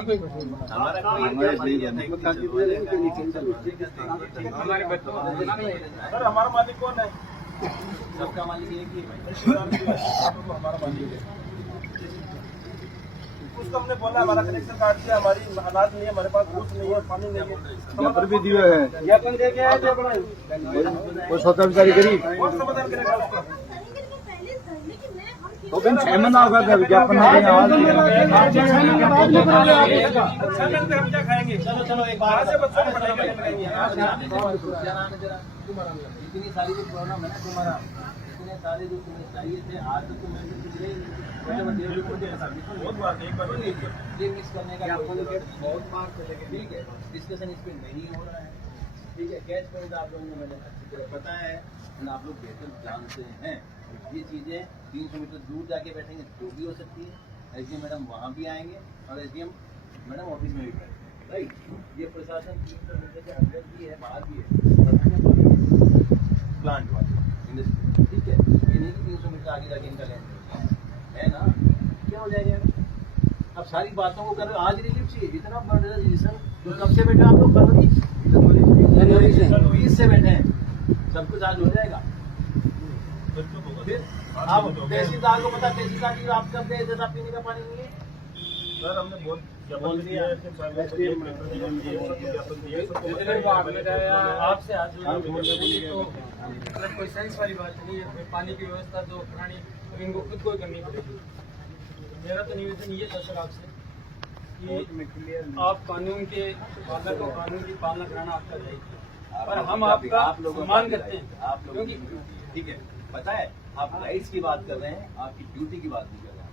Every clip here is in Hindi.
हमारा कोई हमारे बच्चों सर हमारा मालिक कौन है? सबका मालिक एक ही है। हमारा मालिक है, उसको हमने बोला हमारा कनेक्शन काट दिया, हमारी हालात नहीं है, हमारे पास कुछ नहीं है, पानी नहीं है। यहाँ पर भी दिए है ज्ञापन दे के आए थे वो स्वतः विचारी गरीब कौन समाधान करेगा उसका? तो फिर 6 महीना होगा था विज्ञापन हम क्या खाएंगे? चलो चलो एक बार से बच्चों को पढ़ाई लगाएंगे। इतनी सारी जो प्रॉब्लम है ना तुम्हारा, इतने सारे जो तुम्हें चाहिए थे आज तो तुम्हें बहुत बार एक बार ये मिक्स करने का बहुत बार चलेगा। ठीक है, डिस्कशन इस पर नहीं हो रहा है। ठीक है, कैच पॉइंट आप लोगों को मैंने अच्छी तरह पता है ना, आप लोग बेहतर जानते हैं। ये चीज़ें 300 मीटर दूर जाके बैठेंगे तो भी हो सकती है। एसडीएम मैडम वहाँ भी आएंगे और एसडीएम मैडम ऑफिस में भी बैठेंगे। राइट, ये प्रशासन 300 मीटर के अंदर भी है, बाहर भी है, प्लांट वाले इंडस्ट्री। ठीक है, ये नहीं कि 300 मीटर आगे जाके इनका लैंड है ना, क्या हो जाएगा? अब सारी बातों को कर आज रिलीफ चाहिए, जितना बढ़ रहा है जो कब से बैठे आप लोग? जनवरी से 20 से बैठे हैं, सब कुछ आज हो जाएगा। फिर आप तहसीलदार को पता, तहसीलदार की आप कब गए थे? पीने का पानी नहीं है सर, हमने बोल दिया आपसे आज तो कोई साइंस वाली बात नहीं है। पानी की व्यवस्था तो पुरानी इनको खुद को करनी पड़ेगी। मेरा तो निवेदन ये था सर आपसे कि आप कानून के पालन को, कानून की पालना कराना आपका दायित्व है और हम आपका सम्मान करते हैं आप लोगों की। ठीक है, पता है आप राइट्स की बात कर रहे हैं, आपकी ड्यूटी की बात नहीं कर रहे हैं।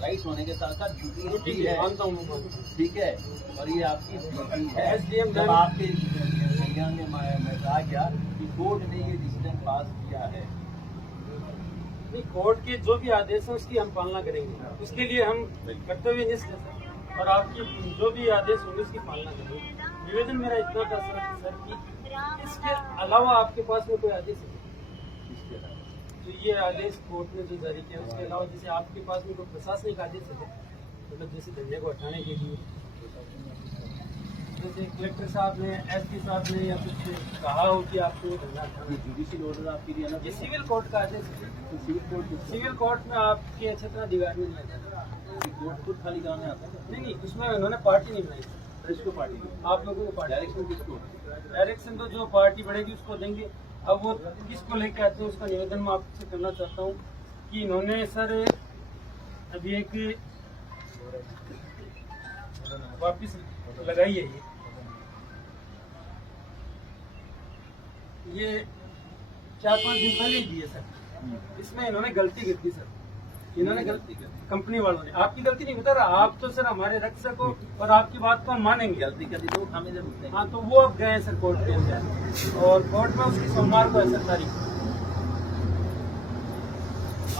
राइट्स होने के साथ साथ ड्यूटी है, मानता हूँ। ठीक है, और ये आपकी ड्यूटी है। जब आपके संज्ञान में मैं कहा गया कि कोर्ट ने ये डिसीजन पास किया है, नहीं कोर्ट के जो भी आदेश है उसकी हम पालना करेंगे, उसके लिए हम कर्तव्यनिष्ठ हैं और आपकी जो भी आदेश होंगे उसकी पालना करेंगे। निवेदन मेरा इतना था सर कि इसके अलावा आपके पास में कोई आदेश है तो ये आदेश कोर्ट ने जो जारी किया, उसके अलावा जैसे आपके पास में कोई प्रशासनिक आदेश है मतलब जैसे धंधे को हटाने के लिए, जैसे कलेक्टर साहब ने, एसपी साहब ने या कुछ कहा हो कि आपको धंधा हटाना, जुडिशियल ऑर्डर आपके लिए अलग, ये सिविल कोर्ट का आदेश है। तो सिविल कोर्ट में आपके क्षेत्राधिकार नहीं मिला जाता, कोर्ट खुद खाली कराने आता है। नहीं, उसमें उन्होंने पार्टी नहीं बनाई। किसको पार्टी? आप लोगों को पार्टी। डायरेक्शन किसको? डायरेक्शन तो जो पार्टी बढ़ेगी उसको देंगे। अब वो किसको लेके आते हैं उसका निवेदन मैं आपसे करना चाहता हूँ कि इन्होंने सर अभी एक वापिस लगाई है ये 4-5 दिन पहले ही दिए सर। इसमें इन्होंने गलती की थी सर, इन्होंने गलती की, कंपनी वालों ने। आपकी गलती नहीं बता रहा, आप तो सर हमारे रक्षक हो और आपकी बात को हम मानेंगे। गलती कर दी तो हमें जरूर। हाँ, तो वो अब गए सर कोर्ट के अंदर और कोर्ट में उसकी सोमवार को है सर तारीख।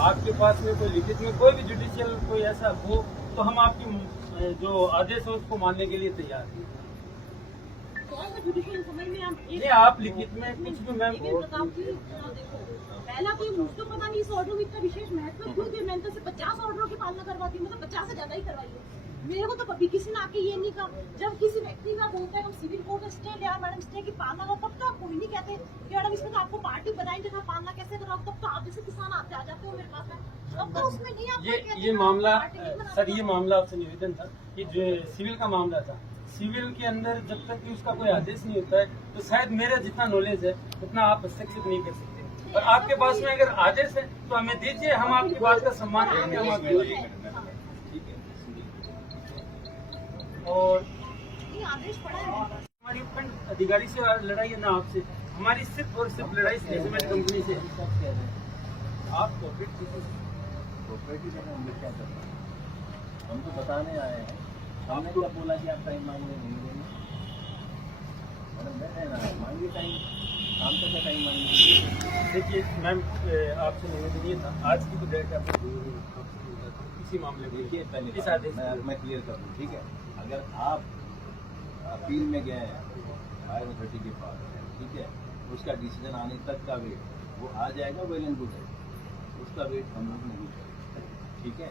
आपके पास में कोई लिखित में कोई भी जुडिशियल कोई ऐसा हो तो हम आपकी जो आदेश है उसको मानने के लिए तैयार हैं। नहीं, आप लिखित में कुछ भी मैम पहला कोई मुझको पता नहीं इस ऑर्डर में इतना विशेष महत्व क्यों दिया। मैंने तो 50 ऑर्डरों की पालना करवाती हूँ, मतलब 50 से ज्यादा ही करवाई है। मेरे को तो कभी किसी ने आके ये नहीं कहा। जब किसी व्यक्ति का बोलता है हम सिविल कोर्ट में स्टे लिया मैडम, स्टे की पालना करो, तब तो आप कोई नहीं कहते कि मैडम इसमें तो आपको पार्टी बताएंगे था पालना कैसे कराओ, तब तो आप जैसे किसान आते आ जाते हो मेरे पास में, तब तो उसमें नहीं आप ये मामला सर, ये मामला आपसे निवेदन था कि जो सिविल का मामला था, सिविल के अंदर जब तक कि उसका कोई आदेश नहीं होता है तो शायद मेरा जितना नॉलेज है उतना आप हस्तक्षेप नहीं कर सकते। और आपके पास में अगर आदेश है तो हमें दीजिए, हम आपकी बात का सम्मान करेंगे। हम आपकी ठीक है, और हमारी उपखंड अधिकारी से लड़ाई है ना आपसे, हमारी सिर्फ और सिर्फ लड़ाई सीमेंट कंपनी से। आप हम तो बताने आए हैं, हमने क्या बोला कि आप टाइम मांगने नहीं देंगे? मांगिए टाइम, काम का क्या टाइम मांगेंगे? देखिए मैम, आपसे निवेदन ये था, आज की तो डेट आपको इसी मामले में देखिए पहले इस आदेश मैं क्लियर कर दूँ। ठीक है, अगर आप अपील में गए हैं हायर अथॉरिटी के पास, ठीक है, उसका डिसीजन आने तक का वेट वो आ जाएगा, वेल एंड गुड है, उसका वेट हम लोग नहीं करेंगे। ठीक है,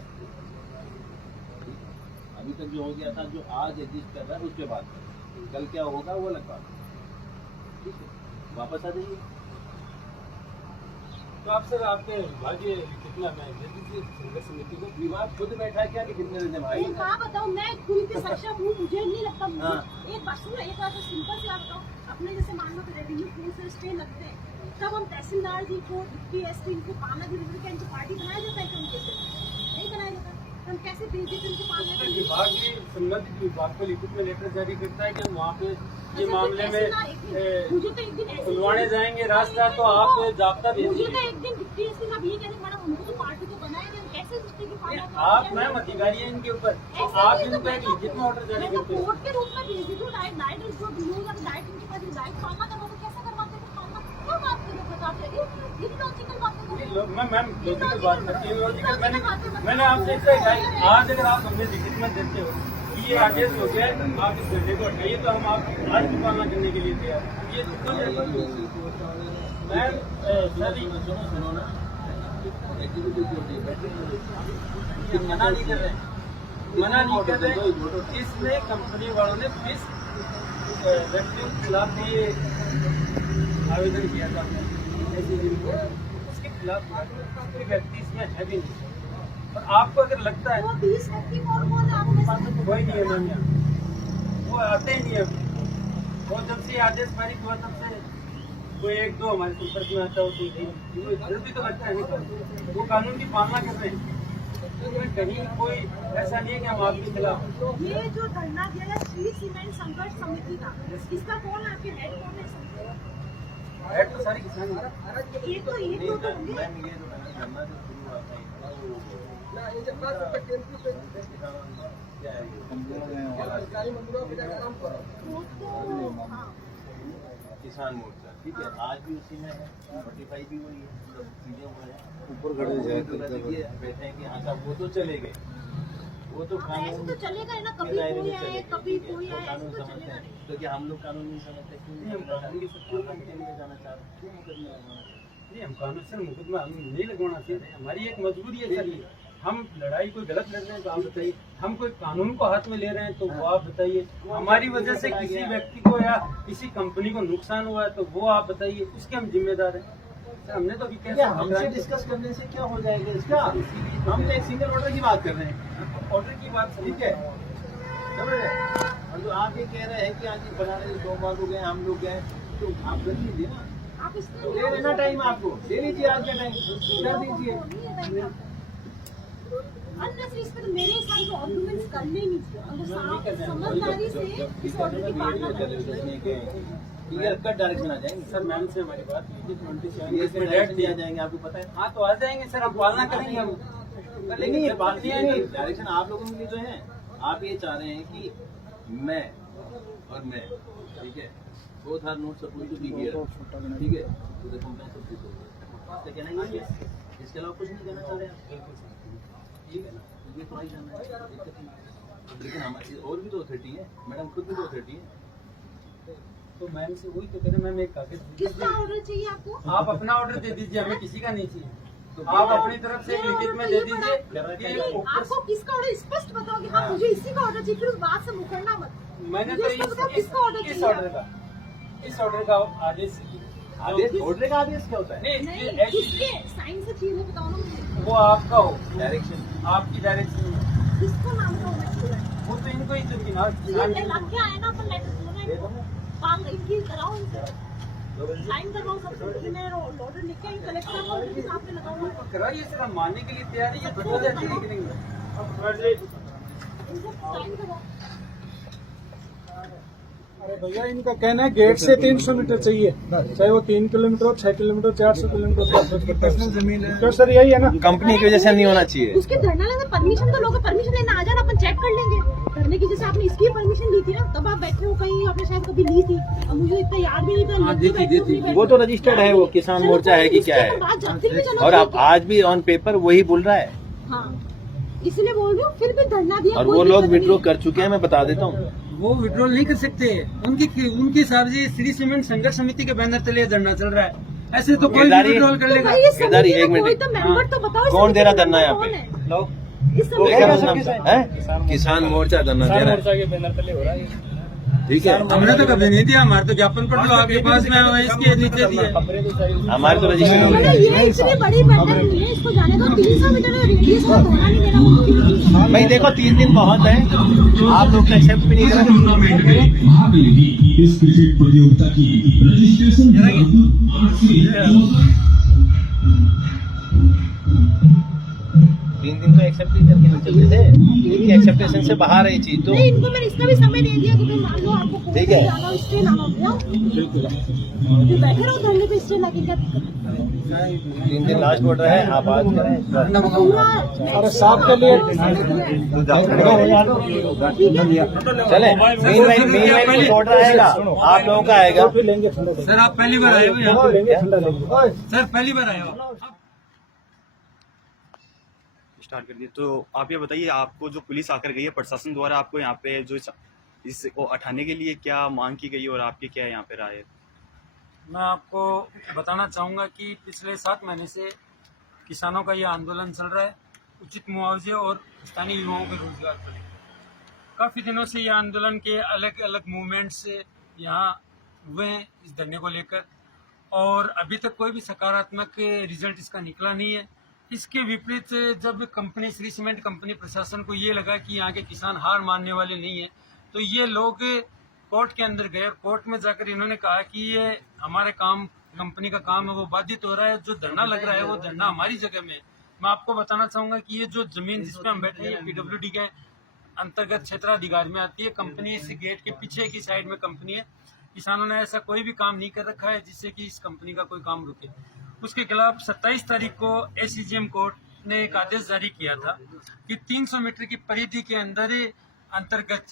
अभी तक जो हो गया था, जो आज एग्जिस्ट कर रहा है उस पर बात करें, कल क्या होगा वो अलग बात है। ठीक है, वापस आ जाइए। तो आप सर आपके भाग्य कितना मैं दे दीजिए संघर्ष समिति को। विवाद खुद बैठा है क्या कि कितने देने भाई? एक बात बताओ, मैं पूरी की सक्षम हूँ, मुझे नहीं लगता हाँ। एक बात सुनो, एक बात सिंपल सी आप बताओ, अपने जैसे मान लो रेवेन्यू पुलिस स्टे लगते हैं, तब हम तहसीलदार जी को डिप्टी एसपी इनको पाना डिलीवरी का इनको पार्टी बनाया जाता है कि हम कैसे नहीं बनाया जाता? हम कैसे भेज देते इनको पाना सर विभाग भी संबंधित विभाग को लिखित में लेटर जारी करता है कि हम वहाँ पे ये मामले में मुझे तो एक दिन ऐसे खुलवाने जाएंगे रास्ता, तो आप जाब्ता मुझे भेजिए। तो एक दिन डिप्टी एसपी साहब ये कहते मैडम हमको तो पार्टी को बनाया गया, कैसे रिश्ते की पाना आप मैम अधिकारी हैं इनके ऊपर, तो आप इनका लिखित में ऑर्डर जारी करते हैं। कोर्ट के रूप में भेज दूँ, डाइट जो बिलोज और डाइट इनके पास डाइट पालना करवा तो कैसे करवाते हैं पालना? क्या बात करो प्रताप जी, इलॉजिकल बातें कर रहे हो। मैम लॉजिकल बात करती है, लॉजिकल मैंने आपसे इससे कहा, आज अगर आप हमें लिखित में देते हो कि ये आदेश हो गया है, आप इस घंटे को हटाइए, तो हम आप आज की पालना करने के लिए तैयार हैं। ये तो मैम सुनो ना, एग्जीक्यूटिव जो ये मना नहीं कर रहे हैं, मना नहीं कर रहे हैं। इसमें कंपनी वालों ने 20 व्यक्तियों के खिलाफ ये आवेदन किया था ऐसी को, उसके खिलाफ कोई व्यक्ति इसमें है भी नहीं। और आपको अगर लगता है वो 20 व्यक्ति कौन है आप में से? कोई नहीं है मैम यहाँ, वो आते ही नहीं है। वो जब से ये आदेश पारित हुआ तब से कोई एक दो हमारे संपर्क में आता हो तो जरूरी तो लगता है नहीं, वो कानून की पालना कर रहे हैं। तो कहीं कोई ऐसा नहीं है कि हम आपके खिलाफ। ये जो धरना दिया है श्री सीमेंट संघर्ष समिति का, इसका कौन है आपके हेड कौन है? हेड तो सारे किसान हैं। ये तो होंगे। मैम ये जो धरना जो शुरू हुआ था क्या है वो तो हाँ, किसान मोर्चा, ठीक है, आज भी उसी में है, नोटिफाई भी हुई है, सब चीजें हुई हैं। ऊपर खड़े जाए बैठे हैं कि हाँ साहब वो तो चले गए, वो तो अब ऐसे कानून तो चलेगा ही ना, के कभी दायरे कोई में चले आए गए, कभी ठीक है, कोई तो आए, ऐसे कानून तो समझते चलेगा हैं, नहीं। क्योंकि हम लोग कानून नहीं समझते, क्यों नहीं मुकदमे जाना चाह रहे, क्यों मुकदमे लगाना चाह रहे? नहीं, हम कानून से मुकदमा हम नहीं लगवाना चाहिए, हमारी एक मजबूरी है सर। ये हम लड़ाई कोई गलत लड़ रहे हैं तो आप बताइए, हम कोई कानून को हाथ में ले रहे हैं तो वो आप बताइए, हमारी वजह से किसी व्यक्ति को या किसी कंपनी को नुकसान हुआ है तो वो आप बताइए, उसके हम जिम्मेदार हैं। सर हमने तो अभी क्या हमसे डिस्कस करने से क्या हो जाएगा इसका? हम तो एक सिंगल ऑर्डर की बात कर रहे हैं, ऑर्डर की बात ठीक है, समझ रहे? और जो आप ये कह रहे हैं कि आज बनाने 2 बार हो गए, हम लोग गए, तो आप कर लीजिए ना, आप इसमें ले लेना टाइम, आपको ले लीजिए आज का टाइम, कर दीजिए। अननेसरी इस पे तो मेरे हिसाब से आर्गुमेंट्स करने ही नहीं चाहिए, अगर समझदारी से इस ऑर्डर की पालना करनी चाहिए। क्लियर कट डायरेक्शन आ जाएंगे सर मैम से हमारी बात हुई थी 27 ये इसमें डायरेक्शन दिया जाएंगे, आपको पता है? हाँ तो आ जाएंगे सर, हम पालना करेंगे हम। नहीं ये बात नहीं है, डायरेक्शन आप लोगों के लिए जो है, आप ये चाह रहे हैं कि मैं और मैं, ठीक है, both are not supposed to be here, ठीक है, तो the complaint of this इसका कहना ये है, इसके अलावा कुछ नहीं कहना चाह रहे हैं, ठीक है ना? ये तो नहीं जानना है, दिक्कत नहीं। लेकिन हमारी और भी तो अथॉरिटी है, मैडम खुद भी तो अथॉरिटी है। तो मैम से वही तो कह रहे, मैम एक कागज किसका ऑर्डर चाहिए आपको? आप अपना ऑर्डर दे दीजिए, हमें किसी का नहीं चाहिए। तो आप अपनी तरफ से लिखित में दे दीजिए कि नहीं, आपको किसका ऑर्डर स्पष्ट बताओ कि हाँ मुझे इसी का ऑर्डर चाहिए, फिर उस बात से मुकरना मत। मैंने मुझे तो इसका बताओ किसका ऑर्डर इस चाहिए? इस ऑर्डर का आदेश आदेश ऑर्डर का आदेश क्या होता है? नहीं, किसके साइन से चाहिए वो बताओ ना मुझे। वो आपका हो, डायरेक्शन आपकी डायरेक्शन, किसको नाम का ऑर्डर चाहिए? वो तो इनको ही तो बिना ये लग के आए ना अपन लेटर बोलना काम इनकी कराओ, इनसे साइन करवाओ सबसे, मैं ऑर्डर लिख के आई कलेक्टर को उनके सामने लगाऊंगा। कराइए सर, हम मानने के लिए तैयार है, ये तो बहुत अच्छी निकलेंगे। इनको साइन करवाओ। अरे भैया इनका कहना है गेट से 300 मीटर चाहिए, चाहे वो 3 किलोमीटर हो, 6 किलोमीटर, 400 किलोमीटर पर्सनल जमीन है, तो सर यही है ना। कंपनी की वजह से नहीं होना चाहिए। उसके धरना लेने परमिशन तो लोगों, परमिशन लेना आ जाना, अपन चेक कर लेंगे धरने की। जैसे आपने इसकी परमिशन ली थी ना, तब आप बैठे हो कहीं, आपने शायद कभी ली थी, अब मुझे इतना याद भी नहीं था। वो तो रजिस्टर्ड है, वो किसान मोर्चा है कि क्या है, और अब आज भी ऑन पेपर वही बोल रहा है। हाँ इसलिए बोल रही हूँ, फिर भी धरना दिया और वो लोग विड्रॉ कर चुके हैं, मैं बता देता हूँ। वो विड्रॉल नहीं कर सकते, उनके हिसाब से श्री सीमेंट संघर्ष समिति के बैनर तले धरना चल रहा है, ऐसे तो कोई भी विड्रॉल कर लेगा। केदारी एक मिनट, तो मेंबर तो बताओ, कौन दे रहा धरना यहाँ पे? लो इस समय किसान मोर्चा धरना दे रहा है, ठीक है। हमने तो कभी नहीं दिया, हमारे तो ज्ञापन पत्र आपके पास में इसके नीचे दिए। हमारे तो रजिस्टर हो मतलब गए। ये इतनी बड़ी मैटर नहीं है, इसको जाने दो। 300 मीटर रेडियस का होना नहीं देना मुमकिन। भाई देखो 3 दिन बहुत है, आप लोग एक्सेप्ट भी नहीं कर रहे। टूर्नामेंट में भाग लेगी इस क्रिकेट प्रतियोगिता की रजिस्ट्रेशन 3 दिन तो एक्सेप्ट ही करके नहीं चलते थे, इनकी एक्सेप्टेशन से बाहर है ये चीज तो। नहीं, इनको मैंने इसका भी समय दे दिया कि भाई मान लो आपको कोर्ट ठीक में है। जाना हो, स्टे ना हो गया, फिर बैठे रहो धरने पे, स्टे लगे क्या दिक्कत है? 3 दिन लास्ट ऑर्डर है, आप बात करें। अरे साहब के लिए चले मीन ऑर्डर आएगा, आप लोगों का आएगा। फिर लेंगे ठंडा सर आप पहली बार आए हो यहाँ पे? लेंगे ठंडा लेंगे। सर पहली बार आए हो? स्टार्ट कर दिए। तो आप ये बताइए, आपको जो पुलिस आकर गई है प्रशासन द्वारा, आपको यहाँ पे जो इसको हटाने के लिए क्या मांग की गई है और आपकी क्या यहाँ पे राय है? मैं आपको बताना चाहूँगा कि पिछले 7 महीने से किसानों का ये आंदोलन चल रहा है, उचित मुआवजे और स्थानीय युवाओं के रोजगार के लिए। काफ़ी दिनों से ये आंदोलन के अलग अलग मूवमेंट्स यहाँ हुए हैं इस धरने को लेकर, और अभी तक कोई भी सकारात्मक रिजल्ट इसका निकला नहीं है। इसके विपरीत जब कंपनी श्री सीमेंट कंपनी प्रशासन को ये लगा कि यहाँ के किसान हार मानने वाले नहीं है, तो ये लोग कोर्ट के अंदर गए और कोर्ट में जाकर इन्होंने कहा कि ये हमारे काम, कंपनी का काम है वो बाधित हो रहा है, जो धरना लग रहा है वो धरना हमारी जगह में है। मैं आपको बताना चाहूंगा कि ये जो जमीन जिस पे हम बैठे हैं पीडब्ल्यूडी के अंतर्गत क्षेत्राधिकार में आती है। कंपनी इस गेट के पीछे की साइड में कंपनी है। किसानों ने ऐसा कोई भी काम नहीं कर रखा है जिससे कि इस कंपनी का कोई काम रुके। उसके खिलाफ 27 तारीख को एसीजीएम कोर्ट ने एक आदेश जारी किया था कि 300 मीटर की परिधि के अंदर अंतर्गत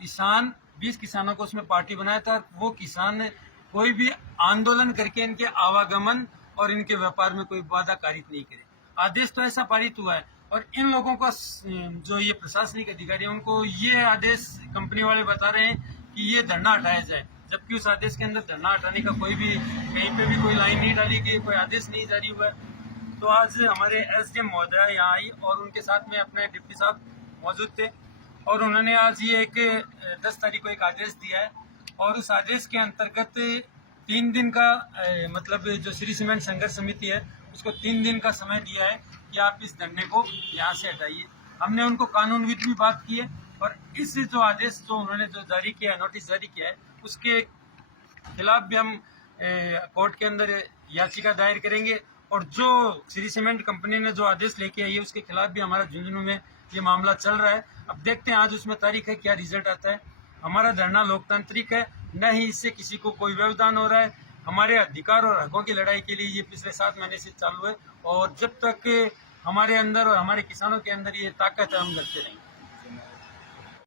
किसान 20 किसानों को उसमें पार्टी बनाया था। वो किसान कोई भी आंदोलन करके इनके आवागमन और इनके व्यापार में कोई बाधा कारित नहीं करे। आदेश तो ऐसा पारित हुआ है, और इन लोगों का जो ये प्रशासनिक अधिकारी है उनको ये आदेश कंपनी वाले बता रहे हैं कि ये धरना हटाया जाए, जबकि उस आदेश के अंदर धरना हटाने का कोई भी कहीं पे भी कोई लाइन नहीं डाली गई, कोई आदेश नहीं जारी हुआ है। तो आज हमारे एसडीएम महोदय यहाँ आई और उनके साथ में अपने डिप्टी साहब मौजूद थे, और उन्होंने आज ये एक 10 तारीख को एक आदेश दिया है, और उस आदेश के अंतर्गत 3 दिन का मतलब जो श्री सीमेंट संघर्ष समिति है उसको 3 दिन का समय दिया है कि आप इस धरने को यहाँ से हटाइए। हमने उनको कानूनविद भी बात की है, और इस जो आदेश जो उन्होंने जो जारी किया है, नोटिस जारी किया है, उसके खिलाफ भी हम कोर्ट के अंदर याचिका दायर करेंगे, और जो श्री सीमेंट कंपनी ने जो आदेश लेके आई है उसके खिलाफ भी हमारा झुंझुनू में ये मामला चल रहा है। अब देखते हैं आज उसमें तारीख है, क्या रिजल्ट आता है। हमारा धरना लोकतांत्रिक है, न ही इससे किसी को कोई व्यवधान हो रहा है। हमारे अधिकार और हकों की लड़ाई के लिए ये पिछले 7 महीने से चालू है, और जब तक हमारे अंदर और हमारे किसानों के अंदर ये ताकत है हम लड़ते रहेंगे।